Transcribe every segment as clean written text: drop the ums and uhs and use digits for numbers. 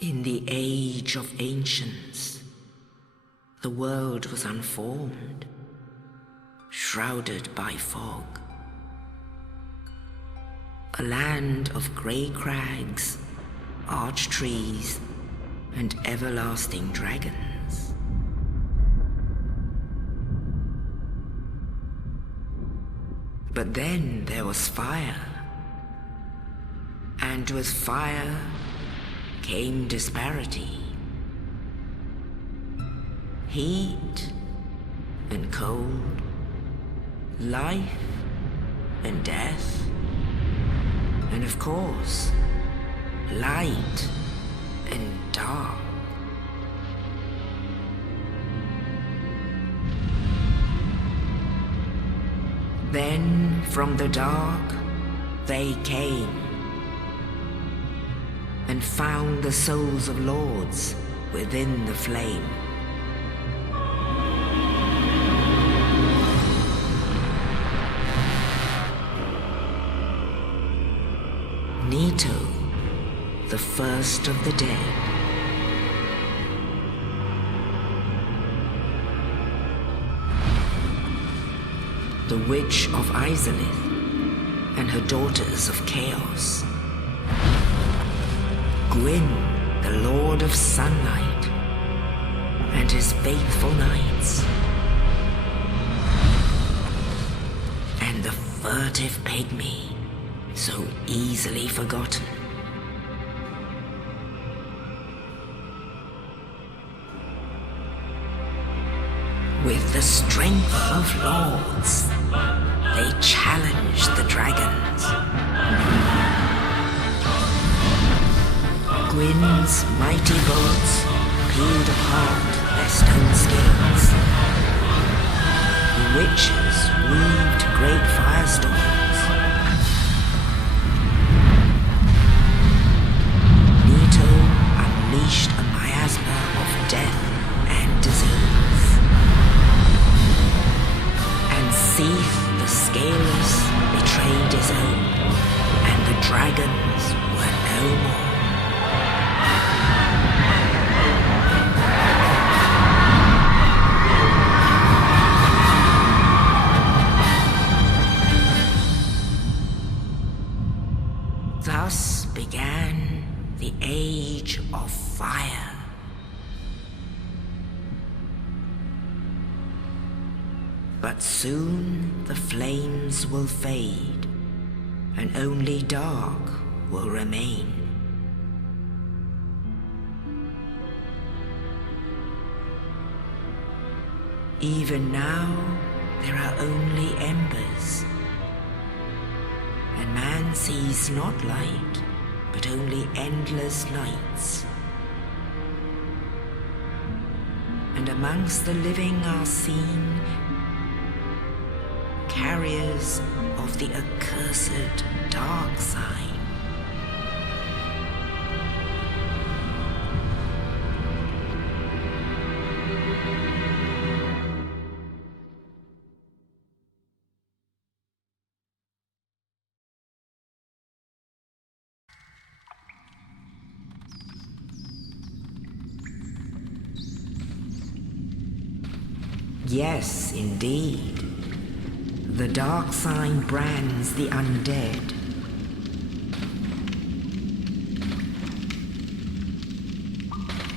In the age of ancients, the world was unformed, shrouded by fog. A land of grey crags, arch trees, and everlasting dragons. But then there was fire, and with fire came disparity. Heat and cold, life and death, and of course, light and dark. Then from the dark they came and found the souls of lords within the flame. Nito, the first of the dead. The Witch of Izalith and her daughters of Chaos. Gwyn, the Lord of Sunlight, and his faithful knights. And the furtive pygmy, so easily forgotten. With the strength of lords, they challenged the dragons. Gwyn's mighty bolts peeled apart their stone scales. The witches weaved great firestorms. Nito unleashed a miasma of death and disease. And Seath, the Scaleless, betrayed his own, and the dragons were no more. Thus began the Age of Fire. But soon the flames will fade, and only dark will remain. Even now, there are only embers. And man sees not light, but only endless nights. And amongst the living are seen carriers of the accursed dark sign. Yes, indeed. The dark sign brands the undead.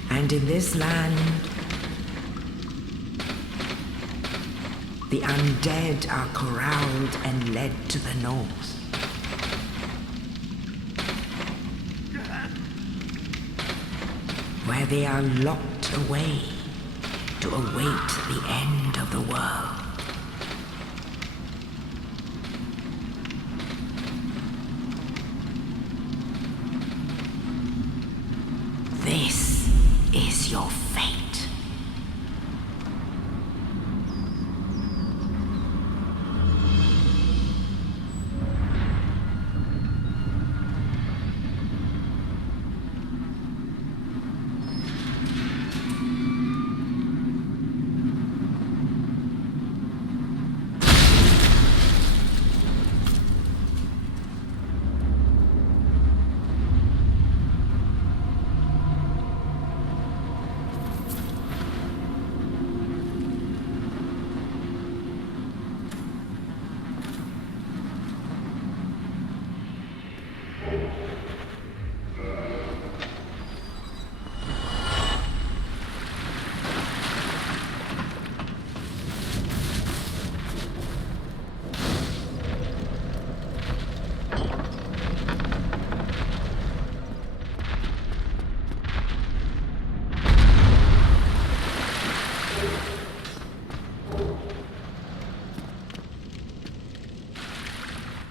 And in this land, the undead are corralled and led to the north. Where they are locked away to await the end of the world. This is your fate.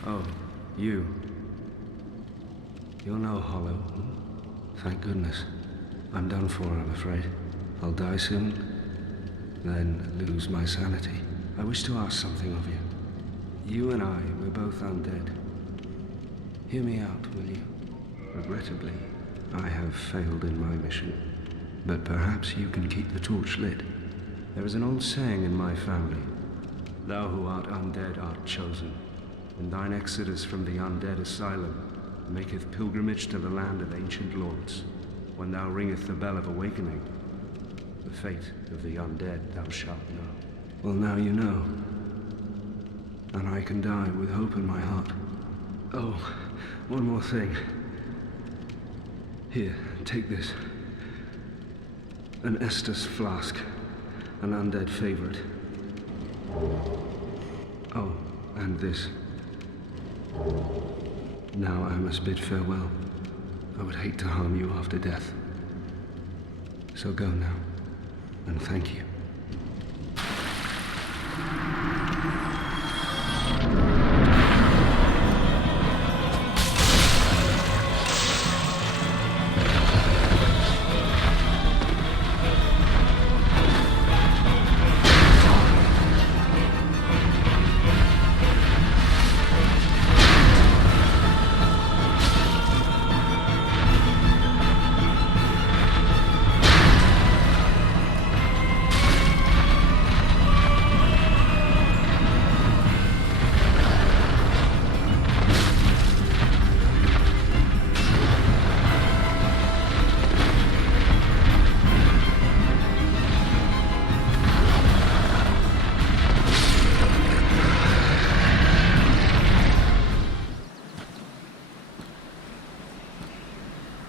Oh, you. You're no hollow. Thank goodness. I'm done for, I'm afraid. I'll die soon, then lose my sanity. I wish to ask something of you. You and I, we're both undead. Hear me out, will you? Regrettably, I have failed in my mission, but perhaps you can keep the torch lit. There is an old saying in my family, "Thou who art undead art chosen, and thine exodus from the undead asylum maketh pilgrimage to the land of ancient lords. When thou ringeth the bell of awakening, the fate of the undead thou shalt know." Well, now you know, and I can die with hope in my heart. Oh, one more thing. Here, take this. An Estus flask, an undead favorite. Oh, and this. Now I must bid farewell. I would hate to harm you after death. So go now, and thank you.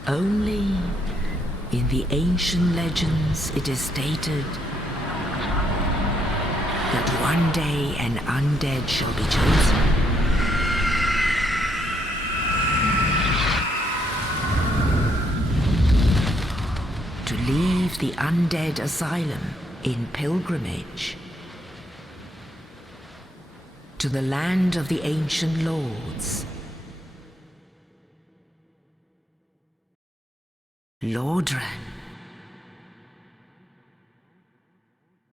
Only in the ancient legends it is stated that one day an undead shall be chosen. To leave the undead asylum in pilgrimage to the land of the ancient lords. Lordran.